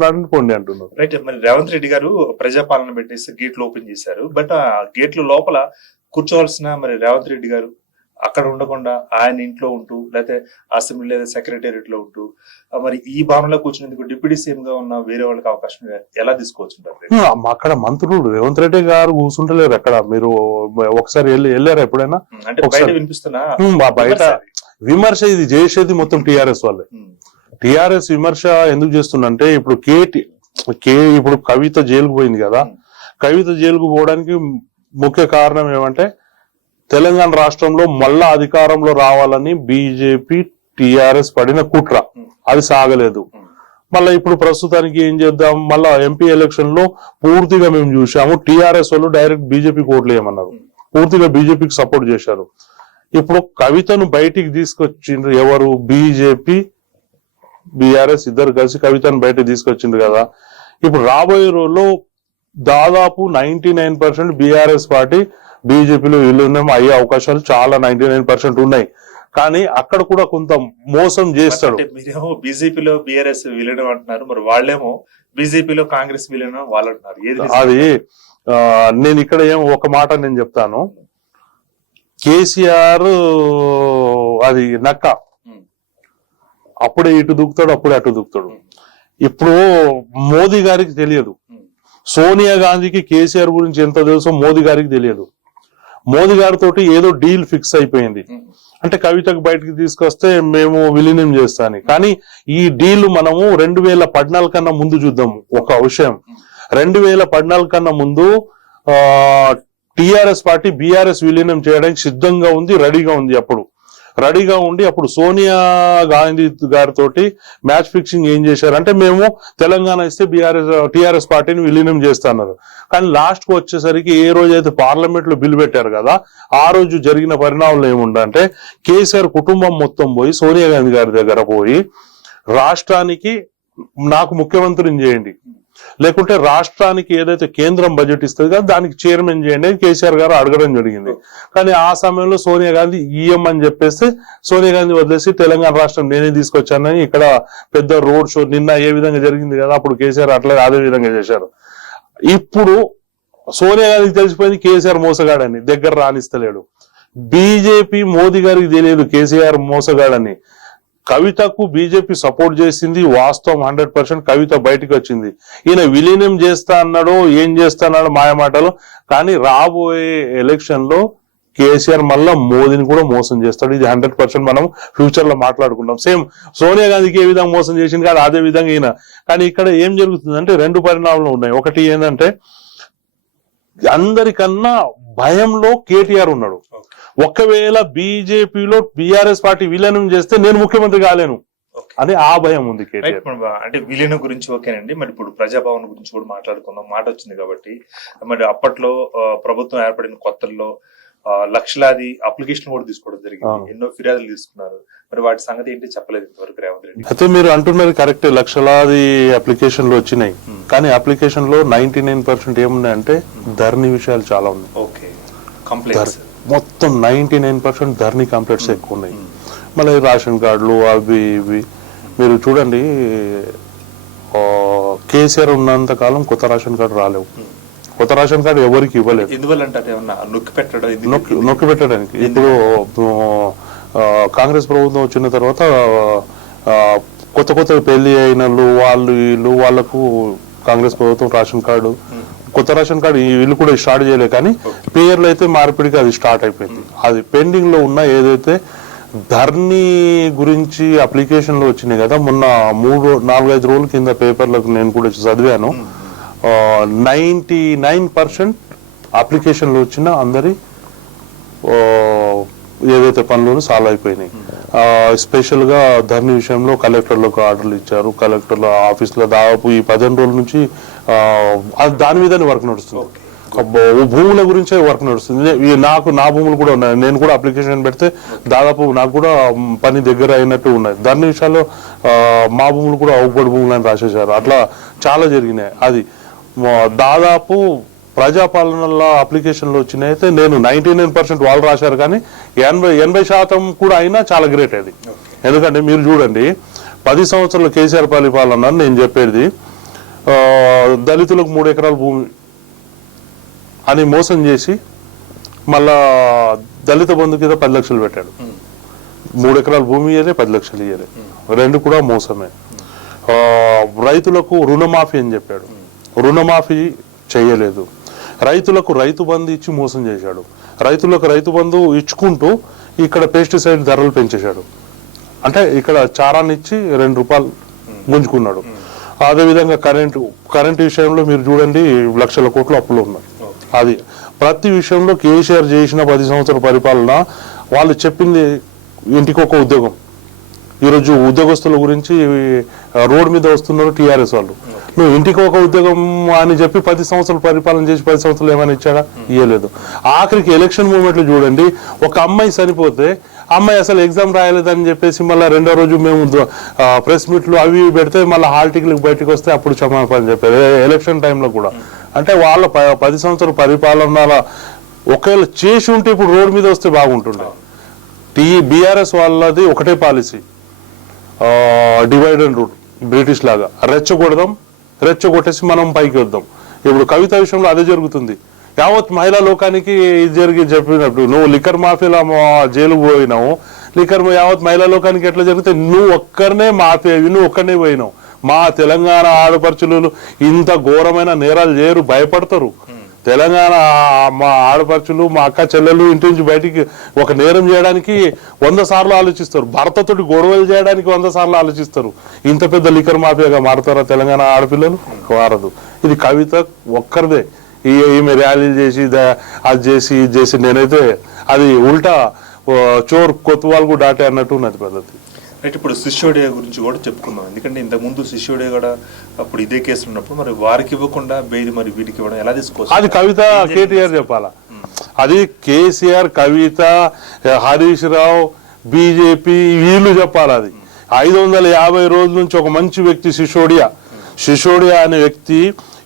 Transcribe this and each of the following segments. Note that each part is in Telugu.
పోండి అంటున్నారు. రైట్. మరి రేవంత్ రెడ్డి గారు ప్రజాపాలన పెట్టేసి గేట్లు ఓపెన్ చేశారు. బట్ ఆ గేట్ల లోపల కూర్చోవలసిన మరి రేవంత్ రెడ్డి గారు అక్కడ ఉండకుండా ఆయన ఇంట్లో ఉంటూ, లేకపోతే అసెంబ్లీ లేదా సెక్రటేరియట్ లో ఉంటూ, మరి ఈ భవనంలో కూర్చునేందుకు డిప్యూటీ సీఎం గా ఉన్న వేరే వాళ్ళకి అవకాశం ఎలా తీసుకోవచ్చు? అక్కడ మంత్రులు రేవంత్ రెడ్డి గారు కూర్చుంటలేరు అక్కడ. మీరు ఒకసారి వెళ్ళారా ఎప్పుడైనా? అంటే బయట వినిపిస్తున్నా బయట విమర్శ ఇది చేసేది మొత్తం టిఆర్ఎస్ వాళ్ళే. టిఆర్ఎస్ విమర్శ ఎందుకు చేస్తుందంటే ఇప్పుడు ఇప్పుడు కవిత జైలుకు పోయింది కదా. కవిత జైలుకు పోవడానికి ముఖ్య కారణం ఏమంటే తెలంగాణ రాష్ట్రంలో మళ్ళా అధికారంలో రావాలని బీజేపీ టిఆర్ఎస్ పడిన కుట్ర. అది సాగలేదు. మళ్ళా ఇప్పుడు ప్రస్తుతానికి ఏం చేద్దాం, మళ్ళా ఎంపీ ఎలక్షన్ లో పూర్తిగా మేము చూసాము టిఆర్ఎస్ వాళ్ళు డైరెక్ట్ బీజేపీకి ఓట్లు వేయమన్నారు. పూర్తిగా బీజేపీకి సపోర్ట్ చేశారు. ఇప్పుడు కవితను బయటికి తీసుకొచ్చిండ్రు ఎవరు? బీజేపీ బీఆర్ఎస్ ఇద్దరు కలిసి కవితను బయటకు తీసుకొచ్చిండ్రు కదా. ఇప్పుడు రాబోయే రోజుల్లో దాదాపు 99% బీఆర్ఎస్ పార్టీ బీజేపీలో విలీనం అయ్యే అవకాశాలు చాలా 99% ఉన్నాయి. కానీ అక్కడ కూడా కొంత మోసం చేస్తాడు. మీరేమో బీజేపీలో బీఆర్ఎస్ విలీనం అంటున్నారు, మరి వాళ్ళేమో బీజేపీలో కాంగ్రెస్ విలీనం వాళ్ళు అంటున్నారు. అది నేను ఇక్కడ ఒక మాట నేను చెప్తాను. కేసీఆర్ అది నక్క, అప్పుడే ఇటు దూకుతాడు, అప్పుడే అటు దూకుతాడు. ఇప్పుడు మోదీ గారికి తెలియదు, సోనియా గాంధీకి కేసీఆర్ గురించి ఎంత తెలుసో మోదీ గారికి తెలియదు. మోదీ గారితో ఏదో డీల్ ఫిక్స్ అయిపోయింది. అంటే కవితకు బయటకు తీసుకొస్తే మేము విలీనం చేస్తాను. కానీ ఈ డీల్ మనము 2014 కన్నా ముందు చూద్దాం. ఒక విషయం, 2014 కన్నా ముందు టిఆర్ఎస్ పార్టీ బీఆర్ఎస్ విలీనం చేయడానికి సిద్ధంగా ఉంది, రెడీగా ఉండి అప్పుడు సోనియా గాంధీ గారితో మ్యాచ్ ఫిక్సింగ్ ఏం చేశారంటే మేము తెలంగాణ ఇస్తే టిఆర్ఎస్ పార్టీని విలీనం చేస్తున్నారు. కానీ లాస్ట్ కు వచ్చేసరికి ఏ రోజైతే పార్లమెంట్ లో బిల్ పెట్టారు కదా, ఆ రోజు జరిగిన పరిణామాలు ఏముండంటే కేసీఆర్ కుటుంబం మొత్తం పోయి సోనియా గాంధీ గారి దగ్గర పోయి రాష్ట్రానికి నాకు ముఖ్యమంత్రిని చేయండి, లేకుంటే రాష్ట్రానికి ఏదైతే కేంద్రం బడ్జెట్ ఇస్తుంది కదా దానికి చైర్మన్ చేయండి అని కేసీఆర్ గారు అడగడం జరిగింది. కానీ ఆ సమయంలో సోనియా గాంధీ అని చెప్పేస్తే సోనియా గాంధీ వదిలేసి తెలంగాణ రాష్ట్రం నేనే తీసుకొచ్చానని ఇక్కడ పెద్ద రోడ్ షో నిన్న ఏ విధంగా జరిగింది కదా, అప్పుడు కేసీఆర్ అదే విధంగా చేశారు. ఇప్పుడు సోనియా గాంధీకి తెలిసిపోయింది కేసీఆర్ మోసగాడని, దగ్గర రానిస్తలేడు. బీజేపీ మోదీ గారికి తెలియదు కేసీఆర్ మోసగాడని. కవితకు బీజేపీ సపోర్ట్ చేసింది వాస్తవం 100%. కవిత బయటకు వచ్చింది. ఈయన విలీనం చేస్తా అన్నాడో ఏం చేస్తా అన్నాడో మాయమాటలు. కానీ రాబోయే ఎలక్షన్ లో కేసీఆర్ మళ్ళా మోదీని కూడా మోసం చేస్తాడు. ఇది 100% మనం ఫ్యూచర్ లో మాట్లాడుకుంటాం. సేమ్ సోనియా గాంధీకి ఏ విధంగా మోసం చేసింది కాదు అదే విధంగా ఈయన. కానీ ఇక్కడ ఏం జరుగుతుందంటే 2 పరిణామాలు ఉన్నాయి. ఒకటి ఏంటంటే అందరికన్నా భయంలో కేటీఆర్ ఉన్నాడు. ఒకవేళ బీజేపీలో బీఆర్ఎస్ పార్టీ విలీనం చేస్తే నేను ముఖ్యమంత్రి కాలేను అని ఆ భయం ఉంది కేటీఆర్. అంటే విలీనం గురించి ఓకేనండి. మరి ఇప్పుడు ప్రజాభవన్ గురించి కూడా మాట్లాడుకుందాం. మాట వచ్చింది కాబట్టి మరి అప్పట్లో ప్రభుత్వం ఏర్పడిన కొత్తల్లో లక్షలాది అప్లికేషన్ కూడా తీసుకోవడం జరిగింది. ఎన్నో ఫిర్యాదులు తీసుకున్నారు. మరి వాటి సంగతి ఏంటి చెప్పలేదు ఇంతవరకు రేవంత్ రెడ్డి. అయితే మీరు అంటున్నది కరెక్ట్, లక్షలాది అప్లికేషన్లు వచ్చినాయి. కానీ అప్లికేషన్ లో 99% ఏమున్నాయంటే ధరణి విషయాలు చాలా ఉన్నాయి. ఓకే, కంప్లైంట్స్ మొత్తం 99% ధరణి కంప్లైంట్స్ ఎక్కువ ఉన్నాయి. మళ్ళీ రేషన్ కార్డులు అవి ఇవి మీరు చూడండి. కేసీఆర్ ఉన్నంత కాలం కొత్త రేషన్ కార్డు రాలేవు. కొత్త రేషన్ కార్డు ఎవరికి ఇవ్వలేదు. నొక్కి పెట్టడానికి. ఇప్పుడు కాంగ్రెస్ ప్రభుత్వం వచ్చిన తర్వాత కొత్త పెళ్లి అయిన వాళ్ళకు కాంగ్రెస్ ప్రభుత్వం రేషన్ కార్డు, కొత్త రేషన్ కార్డు వీళ్ళు కూడా స్టార్ట్ చేయలేదు. కానీ పేర్లు అయితే మార్పిడికి అది స్టార్ట్ అయిపోయింది. అది పెండింగ్ లో ఉన్న ఏదైతే ధర్నీ గురించి అప్లికేషన్లు వచ్చినాయి కదా, మొన్న 4-5 రోజుల కింద పేపర్లకు నేను కూడా చదివాను. 99% అప్లికేషన్లు వచ్చిన అందరి ఏదైతే పనులు సాల్వ్ అయిపోయినాయి. స్పెషల్ గా ధరణి విషయంలో కలెక్టర్లకు ఆర్డర్లు ఇచ్చారు. కలెక్టర్ల ఆఫీస్ లో దాదాపు ఈ 15 రోజుల నుంచి దాని మీదనే వర్క్ నడుస్తుంది. భూముల గురించే వర్క్ నడుస్తుంది. నా భూములు కూడా ఉన్నాయి. నేను కూడా అప్లికేషన్ పెడితే దాదాపు నాకు కూడా పని దగ్గర అయినట్టు ఉన్నాయి. ధరణి విషయాల్లో మా భూములు కూడా ఒక్కటి భూములు అని రాసేసారు. అట్లా చాలా జరిగినాయి. అది దాదాపు ప్రజాపాలనలో అప్లికేషన్లు వచ్చినాయి. అయితే నేను 99% వాళ్ళు రాశారు. కానీ 80% కూడా అయినా చాలా గ్రేట్ అది. ఎందుకంటే మీరు చూడండి 10 సంవత్సరాల కేసీఆర్ పరిపాలన నేను చెప్పేది దళితులకు 3 ఎకరాల భూమి అని మోసం చేసి మళ్ళా దళిత బంధు కింద 10 లక్షలు పెట్టాడు. 3 ఎకరాల భూమి ఇయ్యలే, 10 లక్షలు ఇయ్యలే, రెండు కూడా మోసమే. రైతులకు రుణమాఫీ అని చెప్పాడు, రుణమాఫీ చేయలేదు. రైతులకు రైతు బంధు ఇచ్చి మోసం చేశాడు. రైతులకు రైతు బంధు ఇచ్చుకుంటూ ఇక్కడ పెస్టిసైడ్ ధరలు పెంచేశాడు. అంటే ఇక్కడ చారాన్ని ఇచ్చి 2 రూపాయలు గుంజుకున్నాడు. అదేవిధంగా కరెంటు విషయంలో మీరు చూడండి, లక్షల కోట్లు అప్పులు ఉన్నాయి. అది ప్రతి విషయంలో కేసీఆర్ చేసిన 10 సంవత్సరాల పరిపాలన, వాళ్ళు చెప్పింది ఇంటికి ఒక ఉద్యోగం. ఈరోజు ఉద్యోగస్తుల గురించి రోడ్ మీద వస్తున్నారు టీఆర్ఎస్ వాళ్ళు. నువ్వు ఇంటికి ఒక ఉద్యోగం అని చెప్పి 10 సంవత్సరాలు పరిపాలన చేసి 10 సంవత్సరాలు ఏమైనా ఇచ్చాడా? ఇయ్యలేదు. ఆఖరికి ఎలక్షన్ మూమెంట్ లో చూడండి, ఒక అమ్మాయి చనిపోతే అమ్మాయి అసలు ఎగ్జామ్ రాయలేదని చెప్పేసి మళ్ళీ 2వ రోజు మేము ప్రెస్ మీట్లు అవి పెడితే మళ్ళీ హాల్ టికెట్లకు బయటకు వస్తే అప్పుడు క్షమాపణ చెప్పారు ఎలక్షన్ టైంలో కూడా. అంటే వాళ్ళ 10 సంవత్సరాల పరిపాలన ఒకవేళ చేసి ఉంటే ఇప్పుడు రోడ్డు మీద వస్తే బాగుంటుండే. బీఆర్ఎస్ వాళ్ళది ఒకటే policy, divide and rule, British లాగా రెచ్చగొట్టేసి మనం పైకి వద్దాం. ఇప్పుడు కవిత విషయంలో అదే జరుగుతుంది. యావత్ మహిళా లోకానికి ఇది జరిగి చెప్పినట్టు, నువ్వు లిక్కర్ మాఫియాలో జైలు పోయినావు, యావత్ మహిళా లోకానికి ఎట్లా జరిగితే నువ్వు ఒక్కరినే మాఫియా, నువ్వు ఒక్కరినే పోయినావు. మా తెలంగాణ ఆడపడుచులు ఇంత ఘోరమైన నేరాలు చేయరు, భయపడతారు. తెలంగాణ మా ఆడపడుచులు, మా అక్క చెల్లెలు ఇంటి నుంచి బయటికి ఒక నేరం చేయడానికి 100 సార్లు ఆలోచిస్తారు. భర్తతోటి గొడవలు చేయడానికి 100 సార్లు ఆలోచిస్తారు. ఇంత పెద్ద లిక్కర్ మాఫియాగా మారుతారా తెలంగాణ ఆడపిల్లలు? మారదు. ఇది కవిత ఒక్కరిదే. ఈమె ర్యాలీలు చేసి అది చేసి ఇది చేసి, నేనైతే అది ఉల్టా చోర్ కొత్వాల్కు డాటే అన్నట్టు ఉన్నది పద్ధతి. రైట్, ఇప్పుడు సిసోడియా గురించి కూడా చెప్పుకుందాం. ఎందుకంటే ఇంతకుముందు సిసోడియా కూడా అప్పుడు ఇదే కేసులు ఉన్నప్పుడు మరి వారికి ఇవ్వకుండా బెయిల్ మరి వీటికి ఇవ్వడం ఎలా తీసుకోవచ్చు? అది కవిత కేటీఆర్ చెప్పాలా? అది కేసీఆర్, కవిత, హరీష్ రావు, బీజేపీ వీళ్ళు చెప్పాలి. అది 550 రోజుల నుంచి ఒక మంచి వ్యక్తి సిసోడియా అనే వ్యక్తి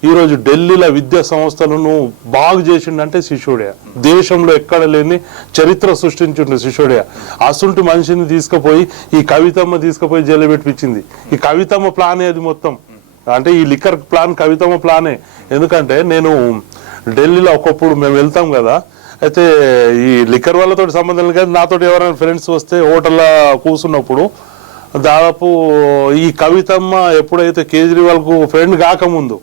ఈరోజు ఢిల్లీలో విద్యా సంస్థలను బాగు చేసిండంటే సిసోడియా. దేశంలో ఎక్కడ లేని చరిత్ర సృష్టించిండు సిసోడియా. అసంటి మనిషిని తీసుకుపోయి ఈ కవితమ్మ తీసుకుపోయి జైలు పెట్టించింది. ఈ కవితమ్మ ప్లానే అది మొత్తం. అంటే ఈ లిక్కర్ ప్లాన్ కవితమ్మ ప్లానే. ఎందుకంటే నేను ఢిల్లీలో ఒకప్పుడు మేము వెళ్తాం కదా, అయితే ఈ లిక్కర్ వాళ్ళతో సంబంధం లేదు కదా, నాతో ఎవరైనా ఫ్రెండ్స్ వస్తే హోటల్లో కూర్చున్నప్పుడు దాదాపు ఈ కవితమ్మ ఎప్పుడైతే కేజ్రీవాల్కు ఫ్రెండ్ కాకముందు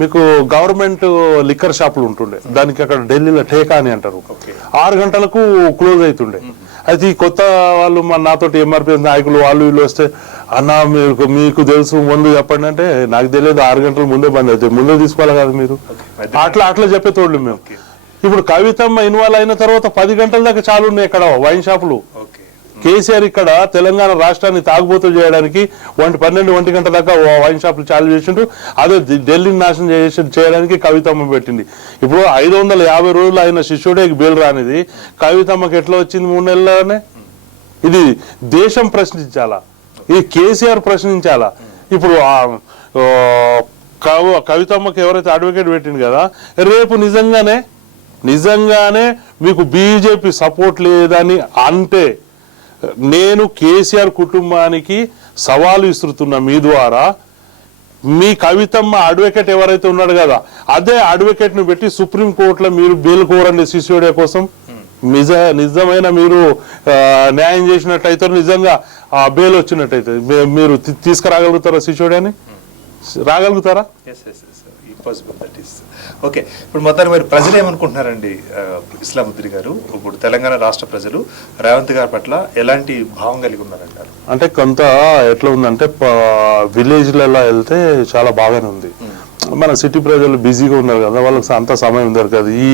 మీకు గవర్నమెంట్ లిక్కర్ షాపులు ఉంటుండే, దానికి అక్కడ ఢిల్లీలో ఠేకా అని అంటారు, 6 గంటలకు క్లోజ్ అవుతుండే. అయితే ఈ కొత్త వాళ్ళు నాతోటి ఎంఆర్పీ నాయకులు వాళ్ళు వీళ్ళు వస్తే, అన్న మీకు తెలుసు ముందు చెప్పండి అంటే, నాకు తెలియదు 6 గంటల ముందే బంద్ అవుతాయి, ముందే తీసుకోవాలి కదా మీరు, అట్లా చెప్పేతోళ్ళు మేము. ఇప్పుడు కవితమ్మ ఇన్వాల్వ్ అయిన తర్వాత 10 గంటల దాకా చాలు ఉన్నాయి ఇక్కడ వైన్ షాపులు. కేసీఆర్ ఇక్కడ తెలంగాణ రాష్ట్రాన్ని తాగుబోతులు చేయడానికి 12 గంటల దాకా వైన్ షాపులు చాలు చేసిండు. అదే ఢిల్లీని నాశనం చేయడానికి కవితమ్మ పెట్టింది. ఇప్పుడు 550 రోజులు అయిన శిష్యుడికి బెయిల్ రానిది కవితమ్మకి ఎట్లా వచ్చింది 3 నెలల్లోనే? ఇది దేశం ప్రశ్నించాలా, ఇది కేసీఆర్ ప్రశ్నించాలా. ఇప్పుడు కవితమ్మకి ఎవరైతే అడ్వకేట్ పెట్టింది కదా, రేపు నిజంగానే మీకు బీజేపీ సపోర్ట్ లేదని అంటే నేను కేసీఆర్ కుటుంబానికి సవాలు ఇస్తున్నా మీ ద్వారా. మీ కవితమ్మ అడ్వకేట్ ఎవరైతే ఉన్నాడు కదా, అదే అడ్వకేట్ ను పెట్టి సుప్రీంకోర్టులో మీరు బెయిల్ కోరండి సిసోడియా కోసం. నిజమైన మీరు న్యాయం చేసినట్టయితే, నిజంగా బెయిల్ వచ్చినట్టయితే మీరు తీసుకురాగలుగుతారా సిసోడియాని? రాగలుగుతారా? ఓకే, ఇప్పుడు మొత్తానికి మరి ప్రజలు ఏమనుకుంటున్నారండి? ఇస్లాముద్దీన్ గారు, ఇప్పుడు తెలంగాణ రాష్ట్ర ప్రజలు రేవంత్ గారి పట్ల ఎలాంటి భావం కలిగి ఉన్నారంటారు? అంటే కొంత ఎట్లా ఉందంటే, విలేజ్లలో వెళ్తే చాలా బాగానే ఉంది. మన సిటీ ప్రజలు బిజీగా ఉన్నారు కదా, వాళ్ళకి అంత సమయం దొరకదు. ఈ